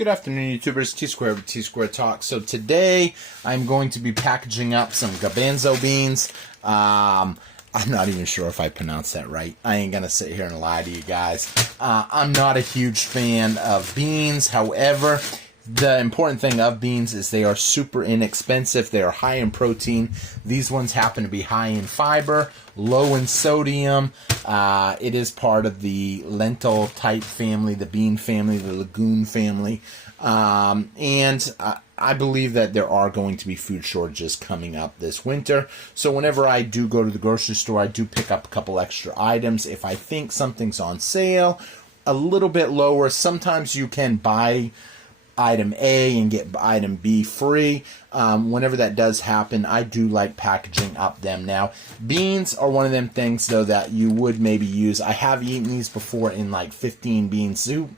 Good afternoon, YouTubers. Tsquare with Tsquare Talk. So today I'm going to be packaging up some garbanzo beans. I'm not even sure if I pronounced that right. I ain't gonna sit here and lie to you guys. I'm not a huge fan of beans. However, the important thing of beans is they are super inexpensive. They are high in protein. These ones happen to be high in fiber, low in sodium. It is part of the lentil type family, the bean family, the legume family. I believe that there are going to be food shortages coming up this winter. So whenever I do go to the grocery store, I do pick up a couple extra items. If I think something's on sale, a little bit lower, sometimes you can buy item A and get item B free. Whenever that does happen, I do like packaging up them. Now, beans are one of them things, though, that you would maybe use. I have eaten these before in like 15 bean soup.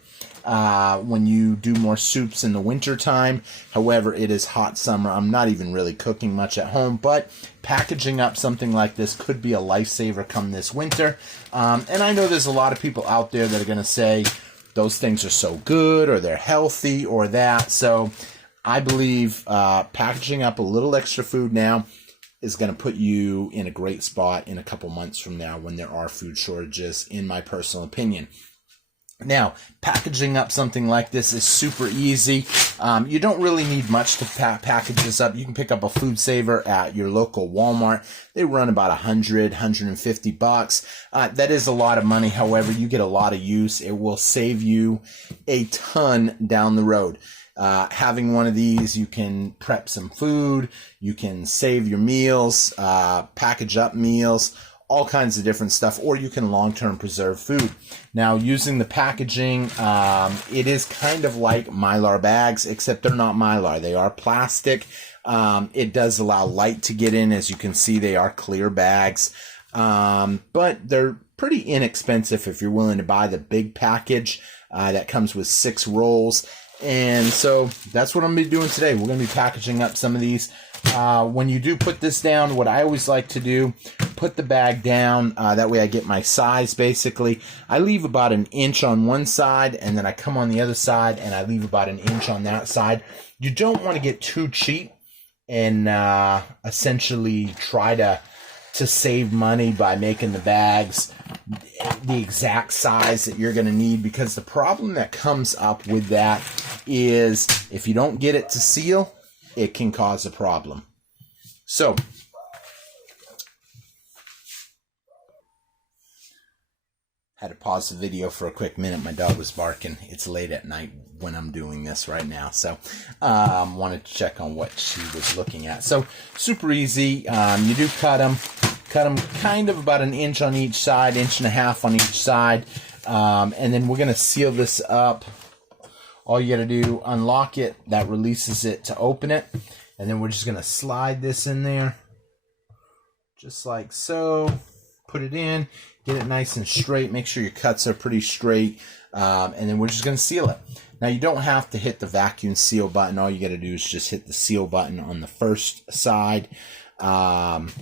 When you do more soups in the winter time. However, it is hot summer. I'm not even really cooking much at home, but packaging up something like this could be a lifesaver come this winter. And I know there's a lot of people out there that are going to say those things are so good, or they're healthy, or that. So I believe packaging up a little extra food now is going to put you in a great spot in a couple months from now when there are food shortages, in my personal opinion. Now, packaging up something like this is super easy. You don't really need much to package this up. You can pick up a food saver at your local Walmart. They run about $100, $150. That is a lot of money. However, you get a lot of use. It will save you a ton down the road. Having one of these, you can prep some food. You can save your meals, package up meals, all kinds of different stuff, or you can long-term preserve food. Now, using the packaging, it is kind of like Mylar bags, except they're not Mylar. They are plastic. It does allow light to get in. As you can see, they are clear bags, but they're pretty inexpensive if you're willing to buy the big package that comes with 6 rolls. And so that's what I'm going to be doing today. We're going to be packaging up some of these. When you do put this down, what I always like to do, put the bag down. That way I get my size, basically. I leave about an inch on one side, and then I come on the other side, and I leave about an inch on that side. You don't want to get too cheap and essentially try to save money by making the bags the exact size that you're going to need, because the problem that comes up with that is if you don't get it to seal, it can cause a problem. So, had to pause the video for a quick minute. My dog was barking. It's late at night when I'm doing this right now. So, wanted to check on what she was looking at. So, super easy. You do cut them kind of about an inch on each side, 1.5 inches on each side. And then we're going to seal this up. All you got to do, unlock it. That releases it to open it. And then we're just going to slide this in there. Just like so. Put it in. Get it nice and straight. Make sure your cuts are pretty straight. And then we're just going to seal it. Now, you don't have to hit the vacuum seal button. All you got to do is just hit the seal button on the first side. And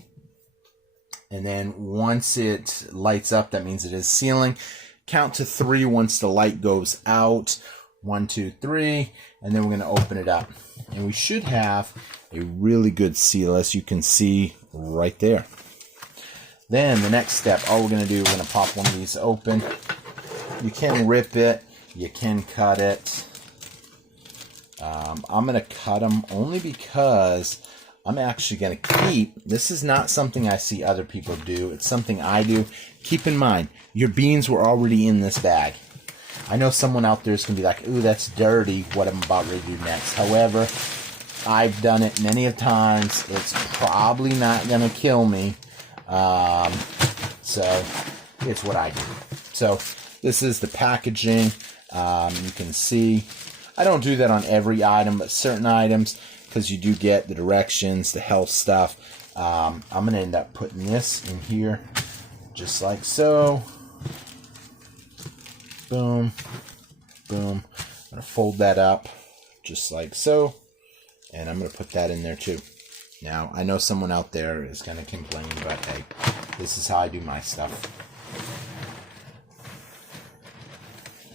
then once it lights up, that means it is sealing. Count to 3 once the light goes out. 1, 2, 3, and then we're going to open it up. And we should have a really good seal, as you can see right there. Then the next step, all we're going to do, we're going to pop one of these open. You can rip it. You can cut it. I'm going to cut them only because I'm actually going to keep. This is not something I see other people do. It's something I do. Keep in mind, your beans were already in this bag. I know someone out there is going to be like, ooh, that's dirty, what I'm about ready to do next. However, I've done it many of times. It's probably not going to kill me. So, it's what I do. So, this is the packaging. You can see, I don't do that on every item, but certain items, because you do get the directions, the health stuff. I'm going to end up putting this in here, just like so. Boom, boom. I'm going to fold that up just like so. And I'm going to put that in there too. Now, I know someone out there is going to complain, but hey, this is how I do my stuff.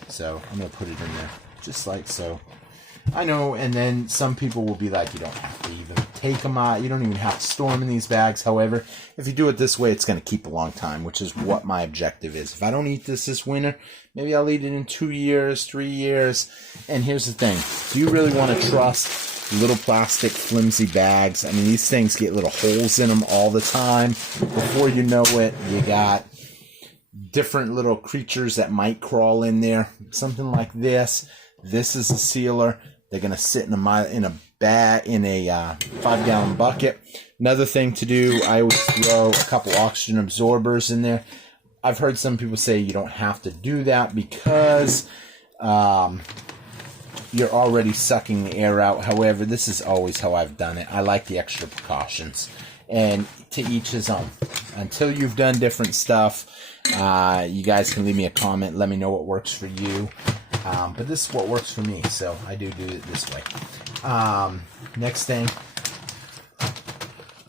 So, I'm going to put it in there just like so. I know, and then some people will be like, you don't have to even take them out. You don't even have to store them in these bags. However, if you do it this way, it's going to keep a long time, which is what my objective is. If I don't eat this winter, maybe I'll eat it in 2 years, 3 years. And here's the thing. Do you really want to trust little plastic flimsy bags? I mean, these things get little holes in them all the time. Before you know it, you got different little creatures that might crawl in there. Something like this. This is a sealer. They're going to sit in a 5-gallon bucket. Another thing to do, I always throw a couple oxygen absorbers in there. I've heard some people say you don't have to do that because you're already sucking the air out. However, this is always how I've done it. I like the extra precautions. And to each his own. Until you've done different stuff, you guys can leave me a comment. Let me know what works for you. But this is what works for me, so I do it this way. Next thing,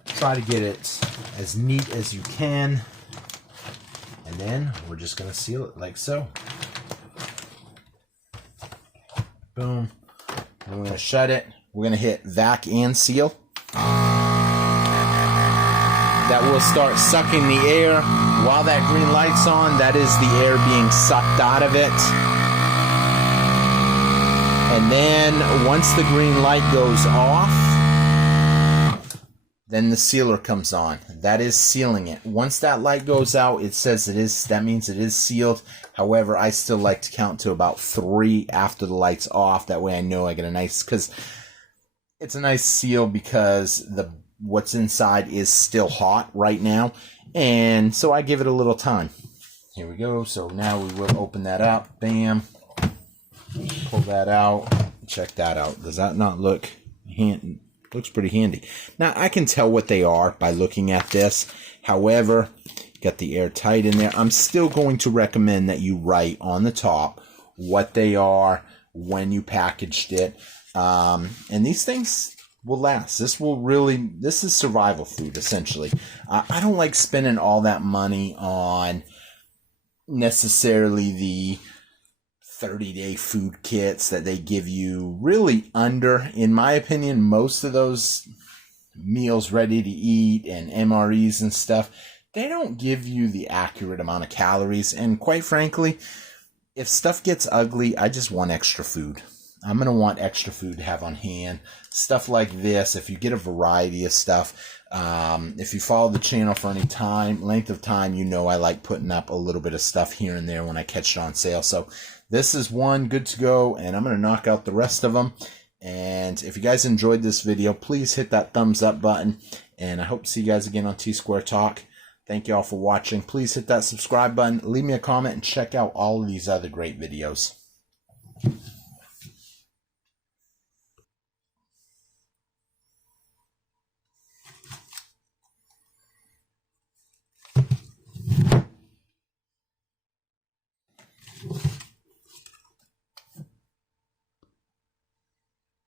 try to get it as neat as you can. And then we're just going to seal it like so. Boom. And we're going to shut it. We're going to hit vac and seal. That will start sucking the air. While that green light's on, that is the air being sucked out of it. And then once the green light goes off, then the sealer comes on. That is sealing it. Once that light goes out, it says it is, that means it is sealed. However, I still like to count to about 3 after the light's off. That way I know I get a nice, because it's a nice seal because what's inside is still hot right now. And so I give it a little time. Here we go. So now we will open that up. Bam. Pull that out. Check that out. Does that not look handy? Looks pretty handy. Now, I can tell what they are by looking at this. However, got the air tight in there. I'm still going to recommend that you write on the top what they are, when you packaged it. And these things will last. This is survival food, essentially. I don't like spending all that money on necessarily the 30-day food kits that they give you. Really in my opinion, most of those meals ready to eat and MREs and stuff, they don't give you the accurate amount of calories. And quite frankly, if stuff gets ugly, I just want extra food. I'm going to want extra food to have on hand. Stuff like this, if you get a variety of stuff, if you follow the channel for any length of time, you know I like putting up a little bit of stuff here and there when I catch it on sale. So this is one good to go, and I'm going to knock out the rest of them. And if you guys enjoyed this video, please hit that thumbs up button. And I hope to see you guys again on Tsquare Talk. Thank you all for watching. Please hit that subscribe button, leave me a comment, and check out all of these other great videos.